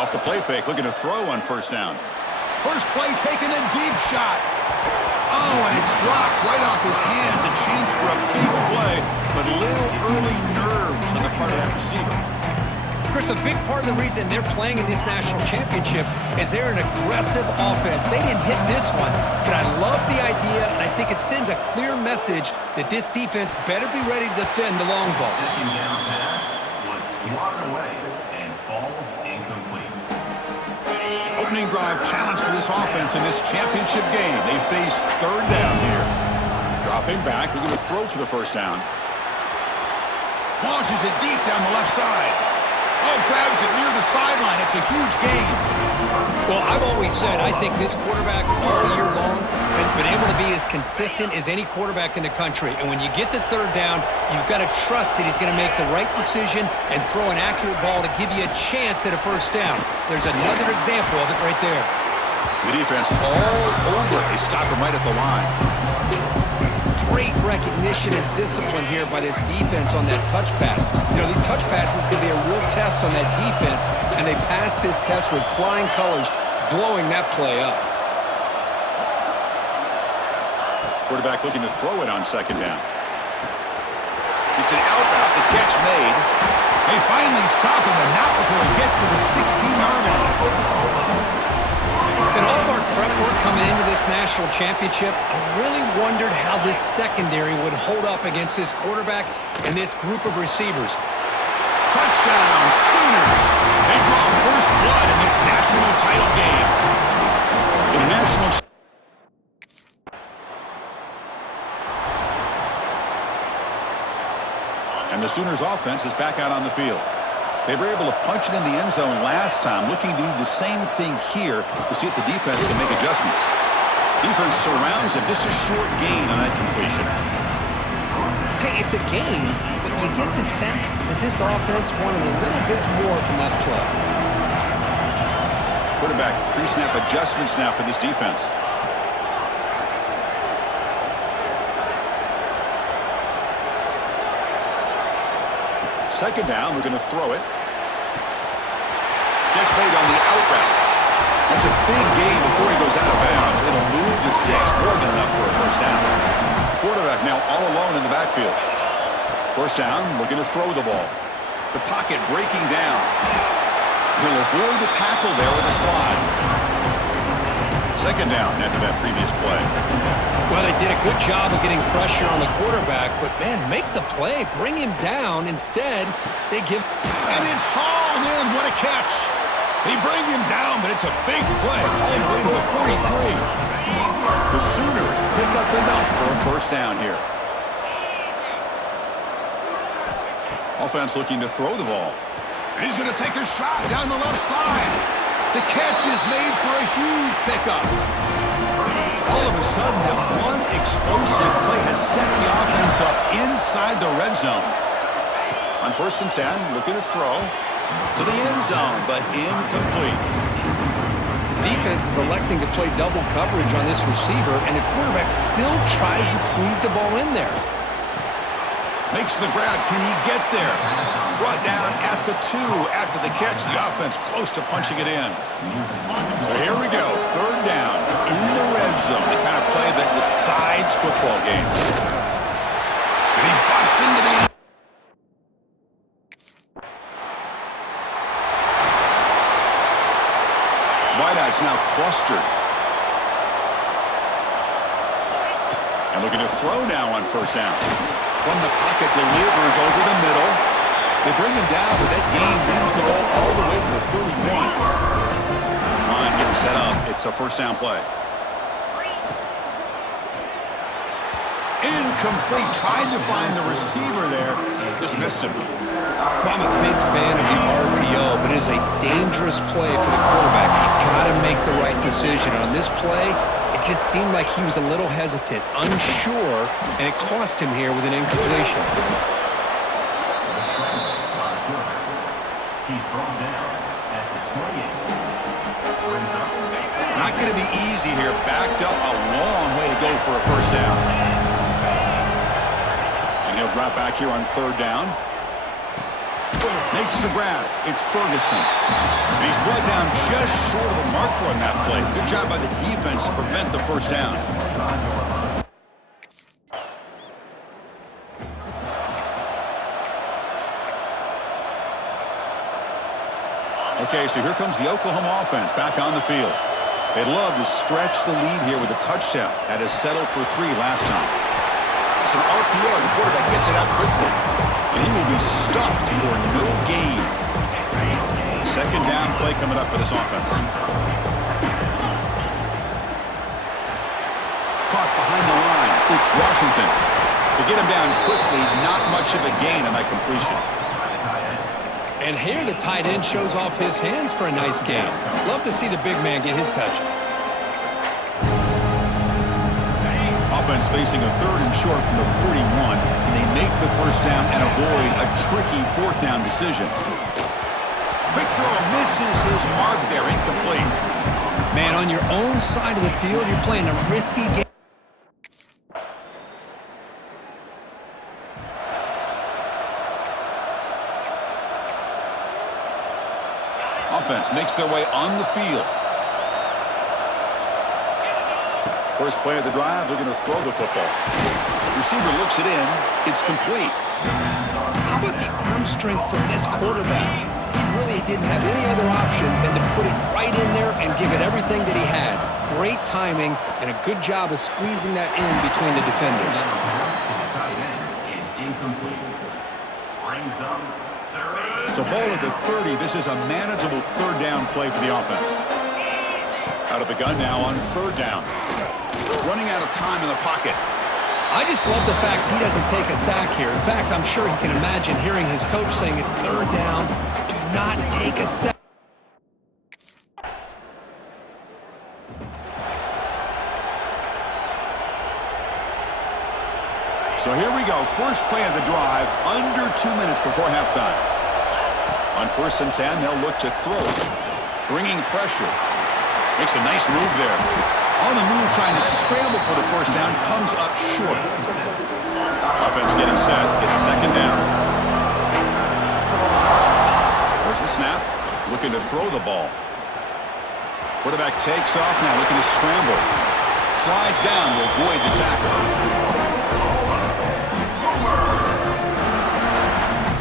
Off the play fake, looking to throw on first down. First play taken, a deep shot. Oh, and it's dropped right off his hands. A chance for a big play, but a little early nerves on the part of that receiver. Chris, a big part of the reason they're playing in this national championship is they're an aggressive offense. They didn't hit this one, but I love the idea, and I think it sends a clear message that this defense better be ready to defend the long ball. Second down pass was swatted away and falls incomplete. Opening drive challenge for this offense in this championship game. They face third down here. Dropping back, looking to throw for the first down. Launches it deep down the left side. Oh, grabs it near the sideline. It's a huge gain. Well, I've always said I think this quarterback all year long has been able to be as consistent as any quarterback in the country. And when you get to third down, you've got to trust that he's going to make the right decision and throw an accurate ball to give you a chance at a first down. There's another example of it right there. The defense all over. They stop him right at the line. Great recognition and discipline here by this defense on that touch pass. You know, these touch passes can be a real test on that defense, and they passed this test with flying colors, blowing that play up. Quarterback looking to throw it on second down. It's an out route. The catch made. They finally stop him, and not before he gets to the 16-yard line. In all of our prep work coming into this national championship, I really wondered how this secondary would hold up against this quarterback and this group of receivers. Touchdown, Sooners! They draw first blood in this national title game. In a national... And the Sooners offense is back out on the field. They were able to punch it in the end zone last time, looking to do the same thing here to see if the defense can make adjustments. Defense surrounds him, just a short gain on that completion. Hey, it's a gain, but you get the sense that this offense wanted a little bit more from that play. Quarterback pre-snap adjustments now for this defense. Second down, we're going to throw it. Catch made on the out route. That's a big gain before he goes out of bounds. It'll move the sticks more than enough for a first down. Quarterback now all alone in the backfield. First down, we're going to throw the ball. The pocket breaking down. He'll avoid the tackle there with a slide. Second down after that previous play. Well, they did a good job of getting pressure on the quarterback, but, man, make the play. Bring him down. Instead, they give... And it's hauled in. What a catch. They bring him down, but it's a big play all the way to the 43. The Sooners pick up enough for a first down here. Offense looking to throw the ball. And he's going to take a shot down the left side. The catch is made for a huge pickup. All of a sudden, that one explosive play has set the offense up inside the red zone. On first and 10, looking to throw to the end zone, but incomplete. The defense is electing to play double coverage on this receiver, and the quarterback still tries to squeeze the ball in there. Makes the grab. Can he get there? Brought down at the 2 after the catch. The offense close to punching it in. So here we go. Third down in the red zone. The kind of play that decides football games. And he busts into the end. Wideouts now clustered. And looking to throw now on first down. From the pocket, delivers over the middle. They bring him down, but that gain moves the ball all the way to the 31. This line getting set up. It's a first down play. Incomplete. Tried to find the receiver there. Just missed him. I'm a big fan of the RPO, but it is a dangerous play for the quarterback. You've got to make the right decision. On this play, it just seemed like he was a little hesitant, unsure, and it cost him here with an incompletion. He's brought down at the 28. Not going to be easy here. Backed up a long way to go for a first down. And he'll drop back here on third down. Makes the grab. It's Ferguson. And he's brought down just short of a marker on that play. Good job by the defense to prevent the first down. Okay, so here comes the Oklahoma offense back on the field. They'd love to stretch the lead here with a touchdown. That is settled for 3 last time. It's an RPO. The quarterback gets it out quickly. And he will be stuffed for no gain. Second down play coming up for this offense. Caught behind the line. It's Washington. To get him down quickly, not much of a gain on that completion. And here the tight end shows off his hands for a nice game. Love to see the big man get his touches. Offense facing a 3rd and short from the 41. Can they make the first down and avoid a tricky 4th down decision? Quick throw misses his mark there, incomplete. Man, on your own side of the field, you're playing a risky game. Offense makes their way on the field. First play of the drive, they're going to throw the football. Receiver looks it in. It's complete. How about the arm strength from this quarterback? He really didn't have any other option than to put it right in there and give it everything that he had. Great timing and a good job of squeezing that in between the defenders. Is incomplete. Brings up third. So ball at the 30. This is a manageable 3rd down play for the offense. Out of the gun now on 3rd down. Running out of time in the pocket. I just love the fact he doesn't take a sack here. In fact, I'm sure he can imagine hearing his coach saying it's 3rd down. Do not take a sack. So here we go. First play of the drive, under 2 minutes before halftime. On 1st and 10, they'll look to throw it. Bringing pressure. Makes a nice move there. On the move, trying to scramble for the first down, comes up short. Offense getting set. It's 2nd down. There's the snap. Looking to throw the ball. Quarterback takes off now, looking to scramble. Slides down to avoid the tackle.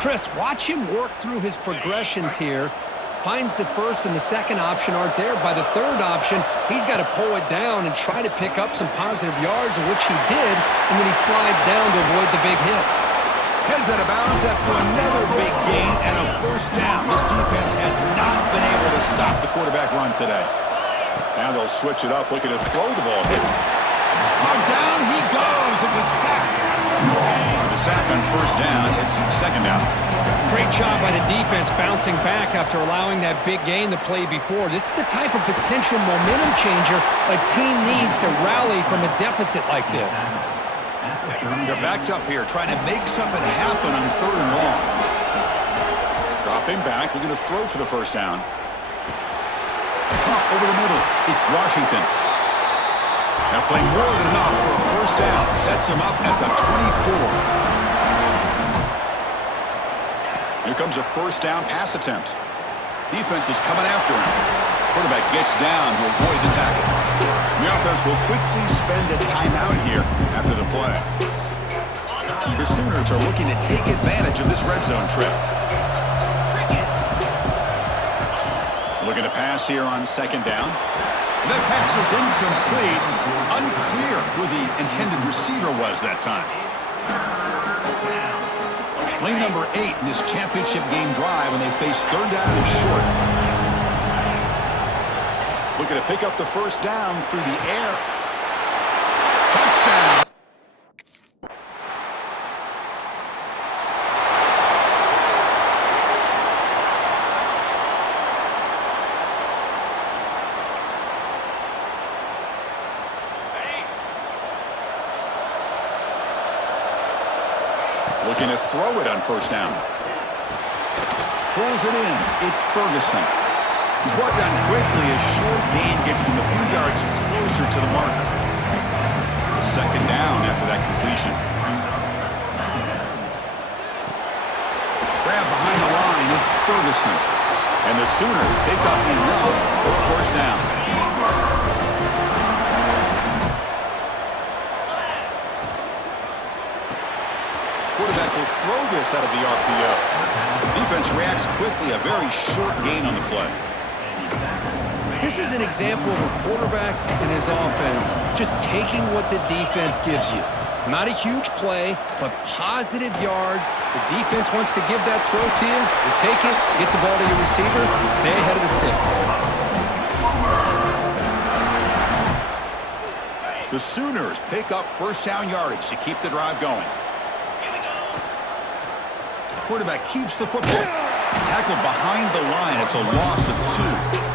Chris, watch him work through his progressions here. Finds the 1st and the 2nd option aren't there. By the 3rd option, he's got to pull it down and try to pick up some positive yards, of which he did, and then he slides down to avoid the big hit. Heads out of bounds after another big gain and a first down. This defense has not been able to stop the quarterback run today. Now they'll switch it up, looking to throw the ball. Oh, down he goes. It's a sack. For the sack on 1st down, it's 2nd down. Great job by the defense bouncing back after allowing that big gain the play before. This is the type of potential momentum changer a team needs to rally from a deficit like this. They're backed up here, trying to make something happen on 3rd and long. Dropping back, looking to throw for the first down. Pop over the middle. It's Washington. Now playing more than enough for a first down. Sets him up at the 24. Here comes a first down pass attempt. Defense is coming after him. Quarterback gets down to avoid the tackle. The offense will quickly spend a timeout here after the play. The Sooners are looking to take advantage of this red zone trip. Looking to pass here on 2nd down. That pass is incomplete. Unclear who the intended receiver was that time. Play number 8 in this championship game drive, and they face 3rd down and short. Looking to pick up the first down through the air. Touchdown. Looking to throw it on 1st down. Pulls it in. It's Ferguson. He's brought down quickly. A short gain gets them a few yards closer to the marker. 2nd down after that completion. Grab behind the line. It's Ferguson. And the Sooners pick up enough for a first down. Quarterback will throw this out of the RPO. Defense reacts quickly, a very short gain on the play. This is an example of a quarterback and his offense just taking what the defense gives you. Not a huge play, but positive yards. The defense wants to give that throw to you. You take it, get the ball to your receiver, stay ahead of the sticks. The Sooners pick up first down yardage to keep the drive going. Quarterback keeps the football. Tackled behind the line. It's a loss of 2.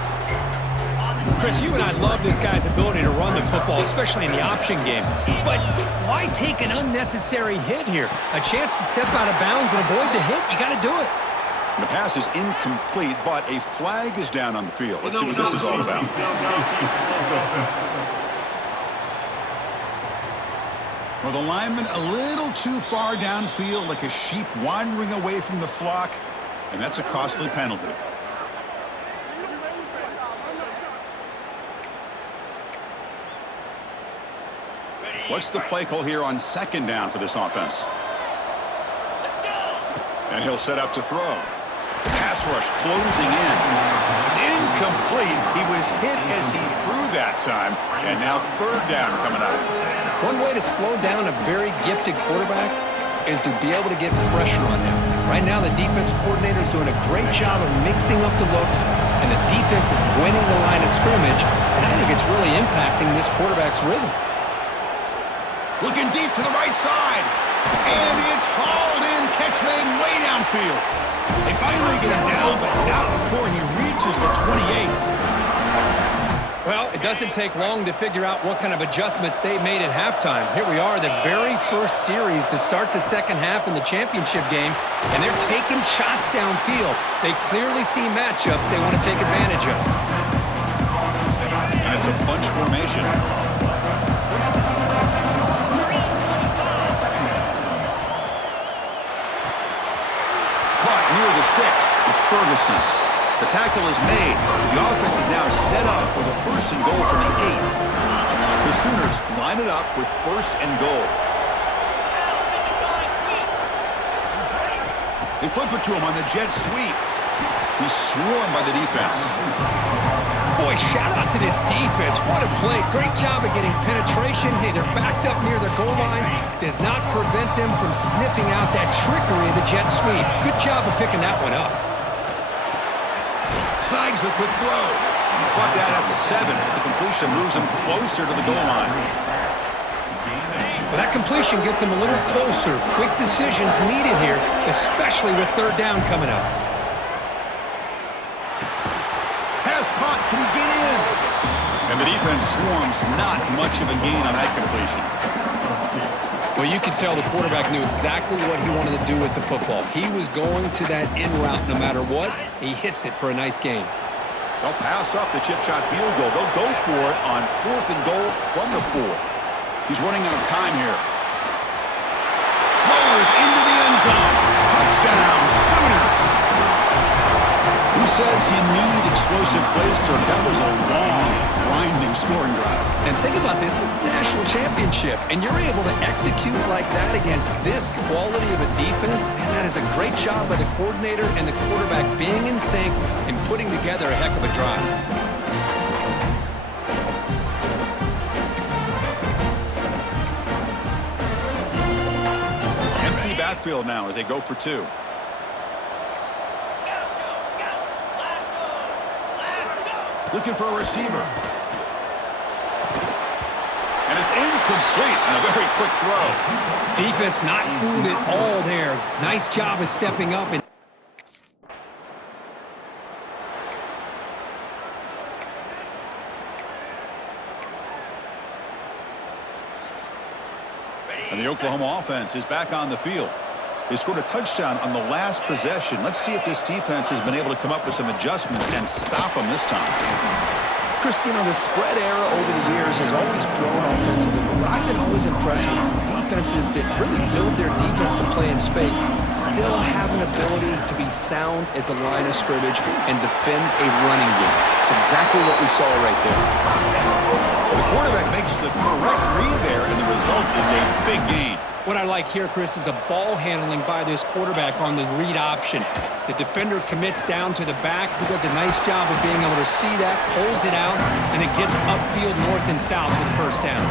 Chris, you and I love this guy's ability to run the football, especially in the option game. But why take an unnecessary hit here? A chance to step out of bounds and avoid the hit? You got to do it. The pass is incomplete, but a flag is down on the field. Let's see what this is all about. Well, the lineman a little too far downfield, like a sheep wandering away from the flock, and that's a costly penalty. What's the play call here on second down for this offense? And he'll set up to throw. Pass rush closing in. It's incomplete. He was hit as he threw that time, and now third down coming up. One way to slow down a very gifted quarterback is to be able to get pressure on him. Right now, the defense coordinator is doing a great job of mixing up the looks, and the defense is winning the line of scrimmage, and I think it's really impacting this quarterback's rhythm. Looking deep to the right side. And it's hauled in. Catch made way downfield. They finally get him down, but not before he reaches the 28. Well, it doesn't take long to figure out what kind of adjustments they made at halftime. Here we are, the very first series to start the second half in the championship game, and they're taking shots downfield. They clearly see matchups they want to take advantage of. And it's a bunch formation. Near the sticks, it's Ferguson. The tackle is made. The offense is now set up with a first and goal from the 8. The Sooners line it up with first and goal. They flip it to him on the jet sweep. He's swarmed by the defense. Boy, shout out to this defense. What a play. Great job of getting penetration. Hey, they're backed up near their goal line. Does not prevent them from sniffing out that trickery of the jet sweep. Good job of picking that one up. Snags the quick throw. Brought that at the 7. The completion moves him closer to the goal line. Well, that completion gets him a little closer. Quick decisions needed here, especially with third down coming up. Caught. Can he get in? And the defense swarms. Not much of a gain on that completion. Well, you could tell the quarterback knew exactly what he wanted to do with the football. He was going to that in route no matter what. He hits it for a nice gain. They'll pass up the chip shot field goal. They'll go for it on fourth and goal from the 4. He's running out of time here. Rolls into the end zone. Touchdown, Sooners. Who says you need explosive plays, Kirk? That was a long, grinding scoring drive. And think about this. This is the national championship, and you're able to execute like that against this quality of a defense. Man, that is a great job by the coordinator and the quarterback being in sync and putting together a heck of a drive. Empty backfield now as they go for 2. Looking for a receiver. And it's incomplete on a very quick throw. Defense not fooled at all there. Nice job of stepping up. And the Oklahoma offense is back on the field. They scored a touchdown on the last possession. Let's see if this defense has been able to come up with some adjustments and stop them this time. Christine, the spread era over the years has always grown offensively, but I've been always impressed with defenses that really build their defense to play in space, still have an ability to be sound at the line of scrimmage and defend a running game. It's exactly what we saw right there. The quarterback makes the correct read there, and the result is a big gain. What I like here, Chris, is the ball handling by this quarterback on the read option. The defender commits down to the back. He does a nice job of being able to see that, pulls it out, and it gets upfield north and south for the first down.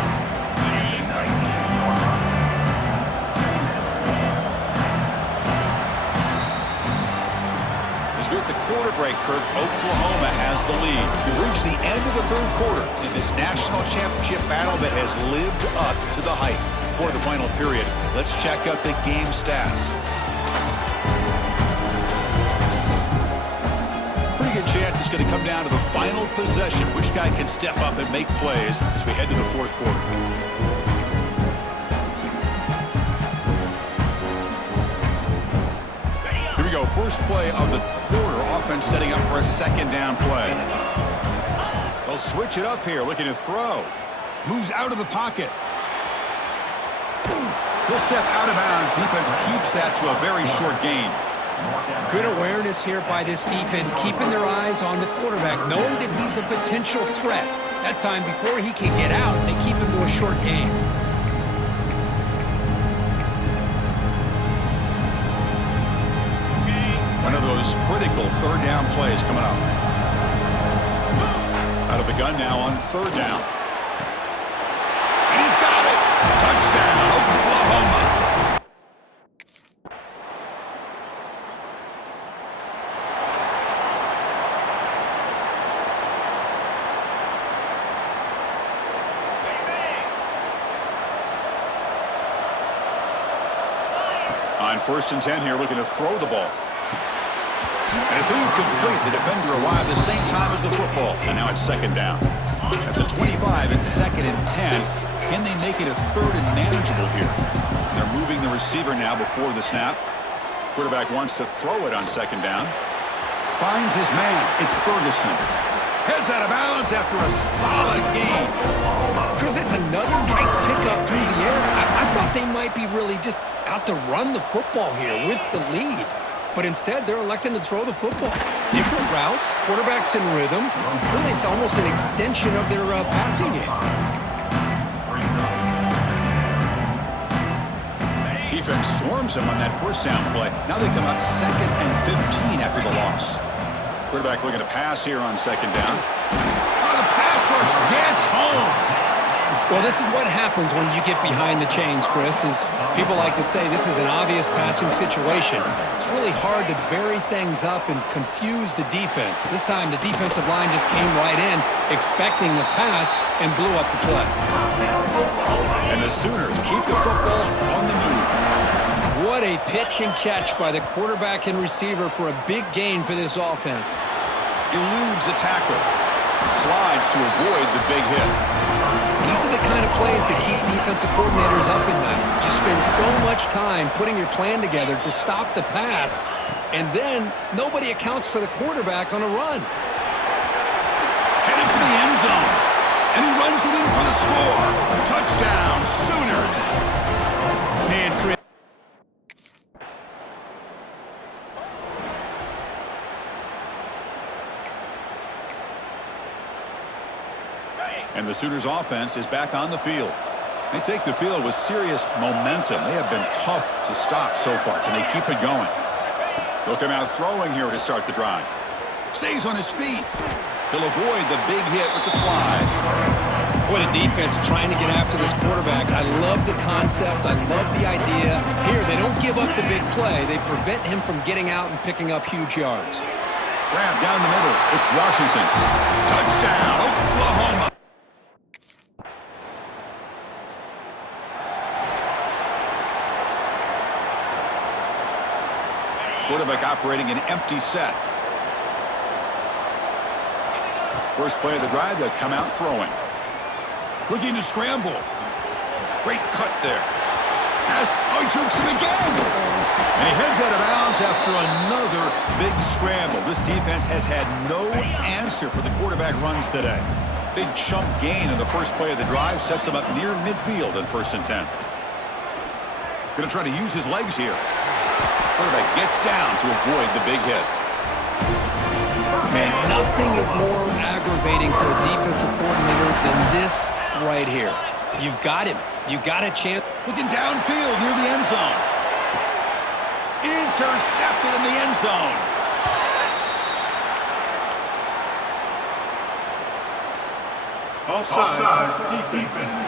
As we hit the quarter break, Kirk, Oklahoma has the lead. We've reached the end of the third quarter in this national championship battle that has lived up to the hype. Before the final period, let's check out the game stats. Pretty good chance it's going to come down to the final possession. Which guy can step up and make plays as we head to the fourth quarter. Here we go. First play of the quarter. Offense setting up for a second down play. They'll switch it up here, looking to throw. Moves out of the pocket. He'll step out of bounds. Defense keeps that to a very short gain. Good awareness here by this defense, keeping their eyes on the quarterback, knowing that he's a potential threat. That time, before he can get out, they keep him to a short gain. One of those critical third down plays coming up. Out of the gun now on third down. And he's got it. Touchdown, Oklahoma. On 1st and 10 here, looking to throw the ball. And it's incomplete. The defender arrived the same time as the football. And now it's second down. At the 25 and 2nd and 10. Can they make it a third and manageable here? They're moving the receiver now before the snap. Quarterback wants to throw it on second down. Finds his man. It's Ferguson. Heads out of bounds after a solid gain. Chris, it's another nice pickup through the air. I thought they might be really just out to run the football here with the lead. But instead, they're electing to throw the football. Different routes, quarterbacks in rhythm. Really, it's almost an extension of their passing game. Defense swarms him on that first down play. Now they come up 2nd and 15 after the loss. Quarterback looking to pass here on second down. Oh, the pass rush gets home. Well, this is what happens when you get behind the chains, Chris, is people like to say this is an obvious passing situation. It's really hard to vary things up and confuse the defense. This time, the defensive line just came right in, expecting the pass, and blew up the play. And the Sooners keep the football on the move. What a pitch and catch by the quarterback and receiver for a big gain for this offense. Eludes a tackle. Slides to avoid the big hit. These are the kind of plays that keep defensive coordinators up at night. You spend so much time putting your plan together to stop the pass, and then nobody accounts for the quarterback on a run. Headed for the end zone. And he runs it in for the score. Touchdown, Sooners. Man, Chris. And the Sooners offense is back on the field. They take the field with serious momentum. They have been tough to stop so far. Can they keep it going? They'll come out throwing here to start the drive. Stays on his feet. He'll avoid the big hit with the slide. Boy, the defense trying to get after this quarterback. I love the concept. I love the idea. Here, they don't give up the big play. They prevent him from getting out and picking up huge yards. Grab down the middle. It's Washington. Touchdown, Oklahoma. Quarterback operating an empty set. First play of the drive, they'll come out throwing. Looking to scramble. Great cut there. Oh, he jukes him again. And he heads out of bounds after another big scramble. This defense has had no answer for the quarterback runs today. Big chunk gain in the first play of the drive sets him up near midfield in 1st and 10. Going to try to use his legs here. Quarterback gets down to avoid the big hit. Man, nothing is more aggravating for a defensive coordinator than this right here. You've got him. You've got a chance. Looking downfield near the end zone. Intercepted in the end zone. Offside defense.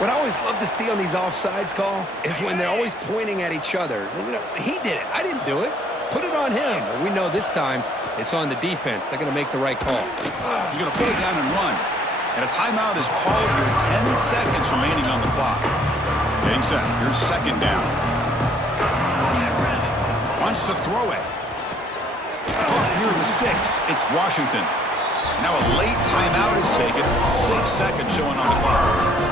What I always love to see on these offsides call is when they're always pointing at each other. You know, he did it. I didn't do it. Put it on him. We know this time it's on the defense. They're going to make the right call. He's going to put it down and run. And a timeout is called here. 10 seconds remaining on the clock. Getting set. Here's 2nd down. Wants to throw it. Caught near the sticks. It's Washington. Now a late timeout is taken. 6 seconds showing on the clock.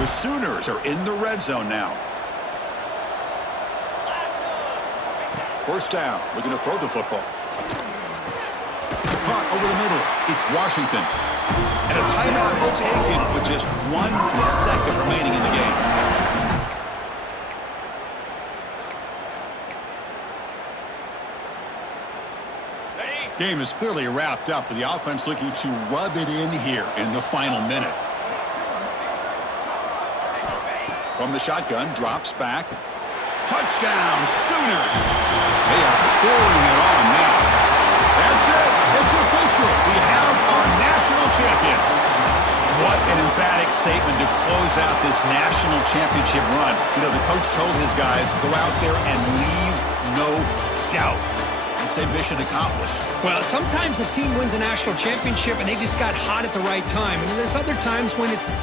The Sooners are in the red zone now. 1st down. Looking to throw the football. Caught over the middle. It's Washington. And a timeout is taken with just 1 second remaining in the game. Game is clearly wrapped up, with the offense looking to rub it in here in the final minute. From the shotgun, drops back. Touchdown, Sooners! They are pouring it on now. That's it. It's official. We have our national champions. What an emphatic statement to close out this national championship run. You know, the coach told his guys, go out there and leave no doubt. He'd say mission accomplished. Well, sometimes a team wins a national championship and they just got hot at the right time. And there's other times when it's